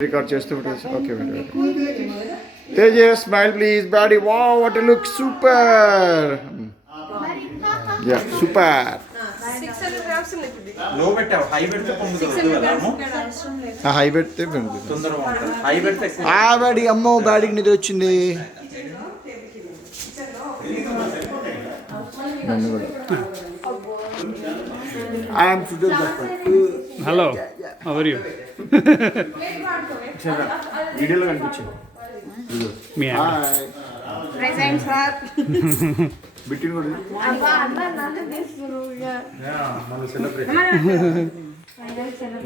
Record just to okay, wait. Tejas, smile please, buddy. Wow, what a look, super. Yeah, super. 600 grams low పెట్టావు high పెడితే పొంగుతుంది కదము ఆ high పెడితే పొంగుతుంది తొందరగా ఉంటుంది హై పెడితే ఆ బాడీ అమ్మో బాడీకి నిద్ర వచ్చింది నన్ను కూడా I am photographer hello how are you వీడియోలో కనిపించింది మీ ప్రెజెంట్ సార్ బిట్టిన కూడా అబ్బా అన్న నన్ను తీసుకురుగా మన సెలబ్రేట్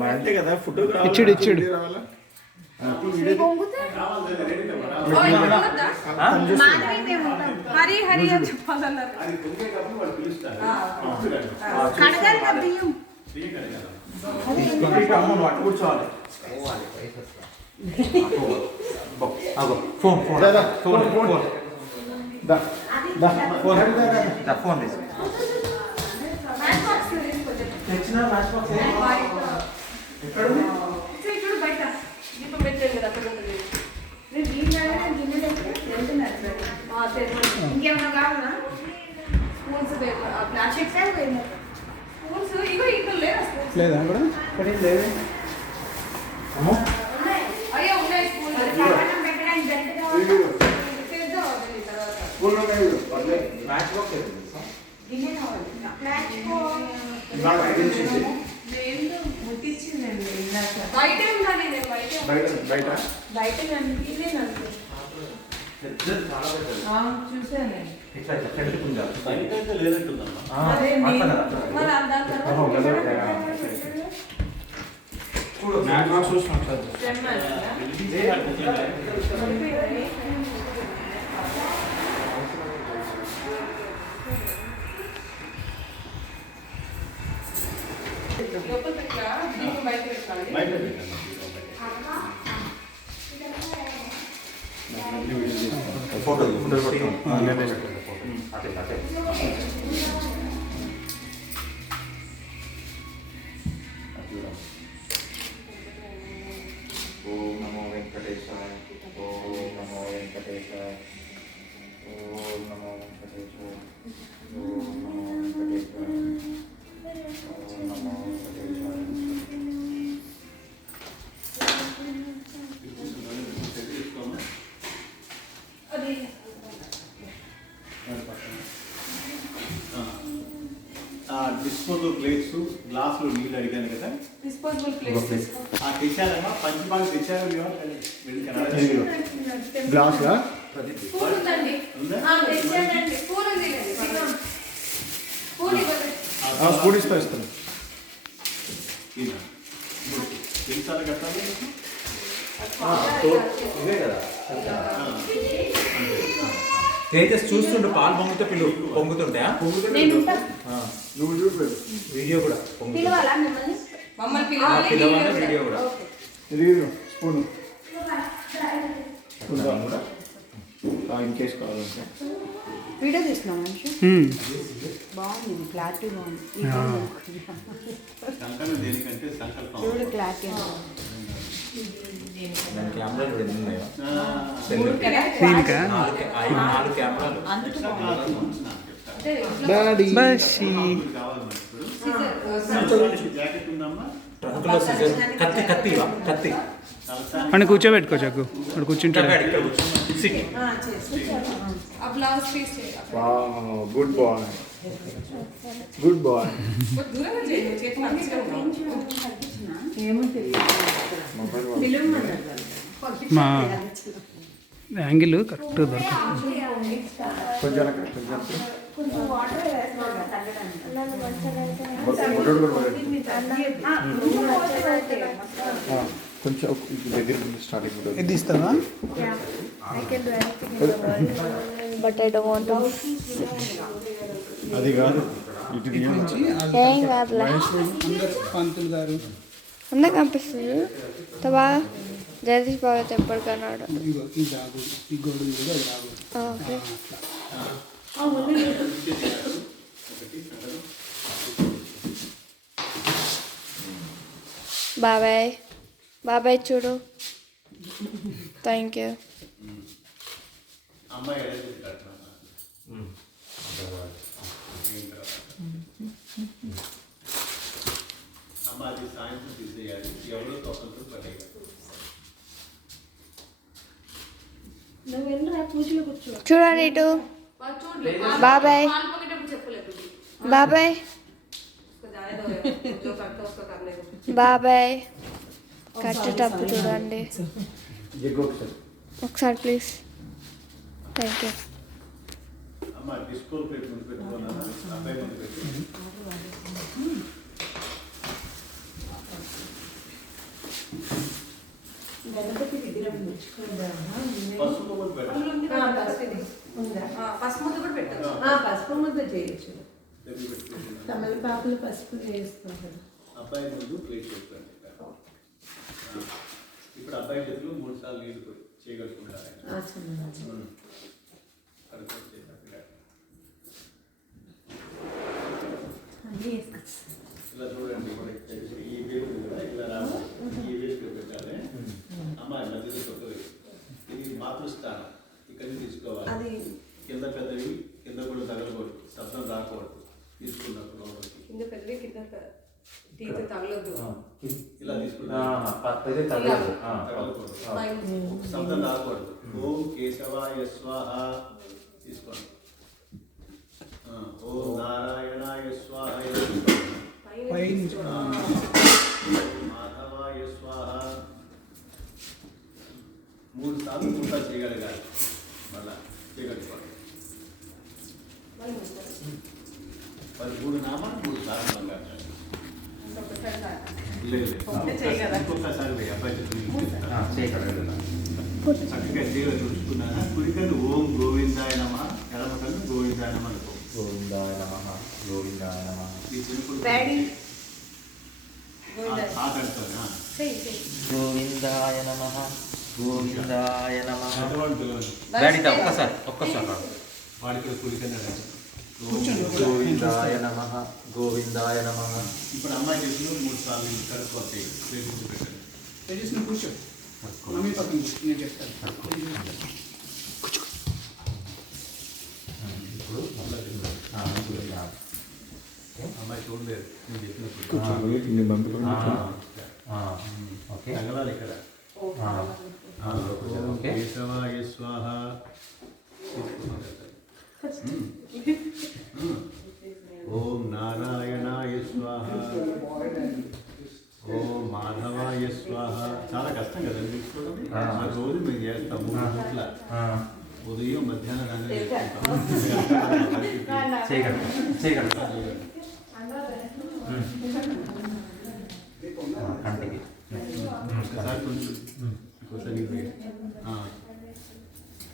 మా అంతే కదా ఫోటోగ్రాఫర్ ఇచ్చుడు రావాలా హరి హరి అని చెప్పాలన్నారు కడగాలి కదా బియ్యం కూర్చోవాలి ఫోన్ ఫోన్ ఫోన్ ఫోన్ దా దా ఫోన్ దా ఫోన్ తీసు తెచ్చిన మ్యాచ్ బాక్స్ ఎక్కడ ఉంది ఇక్కడ బయట దీపం పెట్టండి కదా అక్కడ ఉంటుంది నేను వీళ్ళనే గిన్నెలు వెళ్తున్నారు ఇంకేమైనా కావాలా స్పూన్స్ ప్లాస్టిక్ స్పూన్స్ ఇగో ఇక్కడ లేదా స్పూన్స్ లేదా కూడా ఇక్కడ లేదు అమ్మో అయ్యో ఉన్నాయి స్పూన్స్ పెట్టడానికి గంట కావాలి చేద్దాం అది తర్వాత ఫోన్లో పర్లేదు మ్యాచ్ బాక్స్ గిన్నె కావాలి ప్లాస్టిక్ నాకు తెలిసింది నేను ముట్టించిందండి బయటే ఉండాలి నేను బయటే బయట బయట గిన్నె నాకు చాలా పెట్టారు చూసాను ఇట్లా ఇట్లా పెట్టుకుందా బయట అయితే లేనట్టుందమ్మా అదే మరి దాని తర్వాత చూడు మ్యాచ్ బాక్స్ చూస్తాం సార్ లోపల పెట్టా దీపం బయట పెట్టాలి బయట పెట్టండి ఫోటో ఫోటో అదే అదే ఓం నమో వెంకటేశాయ ఓం నమో వెంకటేశాయ ఓం నమో వెంకటేశాయ ఓం నమో వెంకటేశాయ ఓం నమో వెంకటేశాయ అది డిస్పోజల్ ప్లేట్స్ గ్లాసులు నీళ్ళు అడిగాను కదా డిస్పోజబుల్ ప్లేట్స్ ఆ తెచ్చారమ్మా పంచపాలు తెచ్చారు గ్లాస్ స్పూన్ ఉందండి ఉందా? తెచ్చానండి స్పూన్ ఉంది స్పూన్ ఇవ్వండి స్పూన్ ఇస్తాను ఎన్నిసార్లు కట్టాలి ఇవే కదా తేజస్ చూస్తుంటే పాలు పొంగితే పొంగుతుంటా నేను ఉంటా నువ్వు చూడు వీడియో కూడా పిలవాలా మిమ్మల్ని మమ్మల్ని పిలవాలి పిలవాలి వీడియో కూడా ఇది స్పూన్ ఇన్ కేసు కావాలంటే వీడియో తీస్తున్నాం మనిషి బాగుంది ఇది క్లారిటీ బాగుంది సంకల్పం దేనికంటే సంకల్పం చూడు క్లారిటీ దాని కెమెరాలు రెండు ఉన్నాయా దీనికా 4 కెమెరాలు డాడీ బస్సి జాకెట్ ఉందమ్మా ట్రంక్లో సీజర్ కత్తి కత్తి ఇవా కత్తి అని కూర్చోబెట్టుకో చక్కు వాడు కూర్చుంటాడు ఇక్కడ కూర్చో సిట్ ఆ బ్లౌజ్ పీస్ చేయాలి గుడ్ బాయ్ గుడ్ బాయ్ దూరంగా చేయండి చేతులు మంచిగా ఏముంటుంది మా యాంగిల్ కరెక్ట్ దొరకదు కొంచెం కొంచెం దగ్గర స్టార్టింగ్ ఇది ఇస్తావా But I don't want to. అది కాదు ఇటు ఏం కాదులే అందరు పంతులు గారు అందరికి కనిపిస్తుంది తబా జగదీష్ బాగా తెప్పడుకన్నాడు ఇగో ఈ రాగు ఈ గోడు ఉంది అది రాగు ఓకే బాబాయ్ బాబాయ్ చూడు థ్యాంక్ యూ. అమ్మాయి ఎడది కట్టినా అమ్మ అది సాయంత్రం తీసేయాలి, ఎవరో తొక్కలతో పడేయాలి. నువ్వు వెళ్ళరా పూజలో కూర్చో. చూడండి ఇటు. వాళ్ళు చూడలేదు. బాబాయ్. పాలు పొంగేటప్పుడు చెప్పలేదు. బాబాయ్ బాబాయ్ కట్టేటప్పుడు చూడండి ఒకసారి ప్లీజ్. Thank you. అమ్మ డిస్కో ప్లేట్ ముందు పెట్టుకున్నాను, అబ్బాయి ముందు పెట్టు. గణపతి విగ్రహం తెచ్చుకుందా? పసుపు ముందు పెట్టు. పసుపు ముద్ద కూడా పెట్టచ్చు. పసుపు ముద్ద చేయొచ్చు. దగ్గర పెట్టుకుంటున్నాను. తమలపాకులు పసుపు చేస్తాం కదా. అబ్బాయి ముందు ప్లేట్ పెట్టుకోండి. ఇప్పుడు అబ్బాయి చేతులు 3 సార్లు నీళ్ళు పోయి చేయగలుగుతుంటారు ఆయన. కడుక్కొని చేసినట్టుగా. ఇలా చూడండి, ఈ వేలు ఉంది కదా, ఇలా రావాలి, ఈ వేలు పెట్టాలి. అమ్మాయి మధ్యలో కొత్తవి, ఇది మాతృస్థానం, ఇక్కడికి తీసుకోవాలి. కింద పెద్దవి కింద కూడా తగలకూడదు, శబ్దం రాకూడదు తీసుకున్నప్పుడు. కింద పెద్దవి కింద టీత్ తగలొద్దు. ఇలా తగలకూడదు, శబ్దం రాకూడదు. ఓం కేశవాయ స్వాహ తీసుకోండి. ఓం నారాయణాయ స్వాహ, మాధవాయ స్వాహ. 3 సార్లు కూడా చేయగలగాలి. మళ్ళా చేయగలుగుతాడు. 13 నామాలు 3 సార్లు మళ్ళీ లేదు. ఇంకొకసారి అబ్బాయి చక్కగా చేయగల చూసుకున్నాను. కుడికన్ను ఓం గోవిందాయ నమ, ఎడమ కన్ను గోవిందాయ నమ అనుకో. గోవిందాయ నమః గోవిందాయ నమః. ఈ చిన్నప్పుడు ఆకడతాను. గోవిందాయ నమః గోవిందాయ నమః. ఒక్కసారి వాడికి కుడికన్ను గోవిందాయ నమః గోవిందాయ నమః. ఇప్పుడు అమ్మాయి చేసిన 3 సార్లు కడుక్కోతాయి. పెట్టండి. తెచ్చేసిన కూర్చో. మమ్మీ పక్కన నేను చెప్తాను. ఇప్పుడు అమ్మాయి చూడలేదు నేను చెప్పినప్పుడు. తగలాలి ఇక్కడ. కేశవాయ స్వాహ. ఓం నారాయణాయ స్వాహ, ఓం మాధవాయ స్వాహ. చాలా కష్టం కదండి తీసుకోవడం. ఆ రోజు మేము చేస్తాము 3 పూట్ల, ఉదయం మధ్యాహ్నం కంటికి ఒకసారి కొంచెం ఇంకోసారి.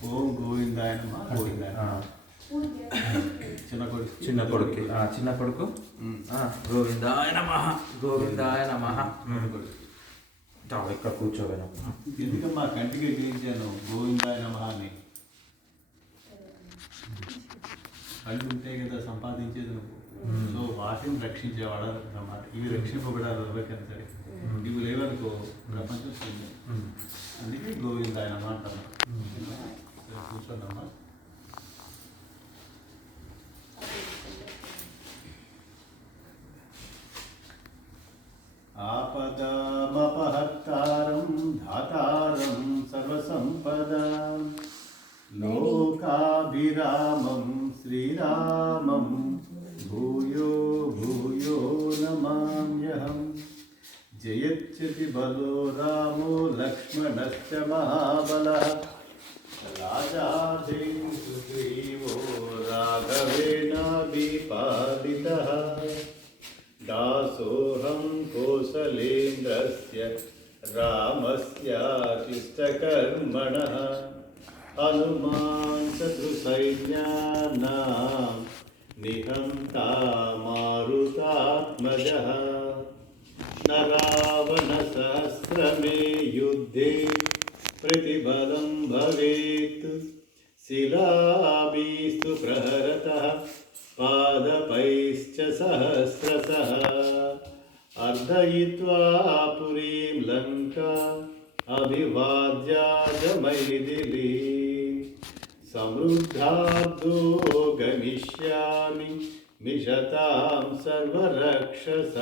ఓం గోవిందాయ నమ, గోవిందాయ చిన్న కొడుకు గోవిందాయ నమః గోవిందాయ నమః. ఇక్కడ కూర్చోవేను. ఎందుకమ్మా కంటికి గ్రహించాను గోవిందాయ నమ అని. కళ్ళు ఉంటే కదా సంపాదించేది నువ్వు. సో వాటిని రక్షించేవాడు అన్నమాట. ఇవి రక్షింపబడాలి ఎవరికైనా సరే. ఇవి లేవనుకో ప్రపంచం శూన్యం. అందుకే గోవిందాయ నమ అంటాను. కూర్చోండమ్మా. ఆపదామపహర్తారం ధాతారం సర్వసంపదాం లోకాభిరామం శ్రీరామం భూయో భూయో నమామ్యహం. జయత్యతి బలో రామో లక్ష్మణశ్చ మహాబలః రాజాధిం సుగ్రీవో రాఘవేణాభిపాదితః. దాసోహం కోసలేంద్రస్య రామస్యాశిష్టకర్మణః. హనుమాన్ శత్రుసైన్యానాం నిహంతా మారుతాత్మజః. న రావణసహస్రమే యుద్ధే प्रतिबलं भवेत्. शिलाभिस्तु प्रहरतः पादपैश्च सहस्रशः. अर्धयित्वा पुरीं लङ्का అభివాద్యాయ మైథిలి సమృద్ధార్థో గమిష్యామి మిషతాం సర్వరక్షస.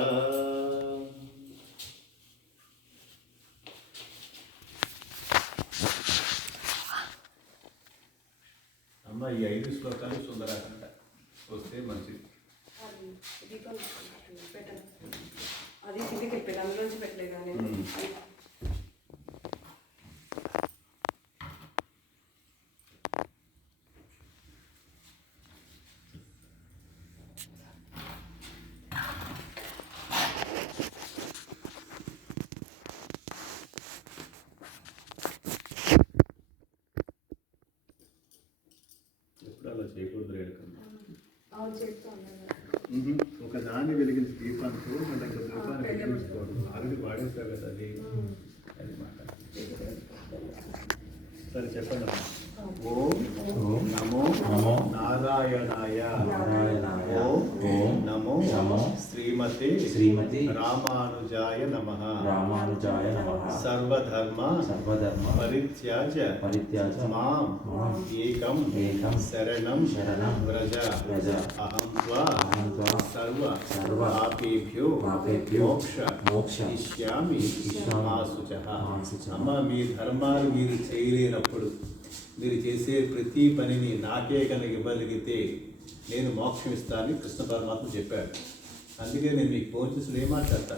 అమ్మ ఈ 5 శ్లోకాలు సుందరాకంట వస్తే మంచిది. దీపం పెట్టను, అది కిందికి వెళ్ళిపోయింది, అందులోంచి పెట్టలేదు కానీ ఎప్పుడు అలా చేయకూడదు రేడుకన్నా. అవును చెప్తా ఉన్నాను. ఒక దాన్ని వెలిగించి దీపానికి మళ్ళీ ఇంకో దీపాన్ని వెలిగించుకోవడం ఆల్రెడీ వాడేసావు కదా అది అది మాట. సరే చెప్పండి అమ్మా. ఓం నమో నారాయణాయ. ఓం నమో శ్రీమతే రామానుజాయ నమః. సర్వధర్మ పరిత్యాజ మాం ఏకం శరణం వ్రజ. అహం త్వా సర్వ పాపేభ్యో మోక్ష ఇష్యామి మా శుచః. అమ్మ మీ ధర్మాలు మీరు చేయలేనప్పుడు మీరు చేసే ప్రతి పనిని నాకే కనుక ఇవ్వగలిగితే నేను మోక్షం ఇస్తానని కృష్ణ పరమాత్మ చెప్పాడు. అందుకే నేను మీకు ఫోన్ చేసి ఏం మాట్లాడతా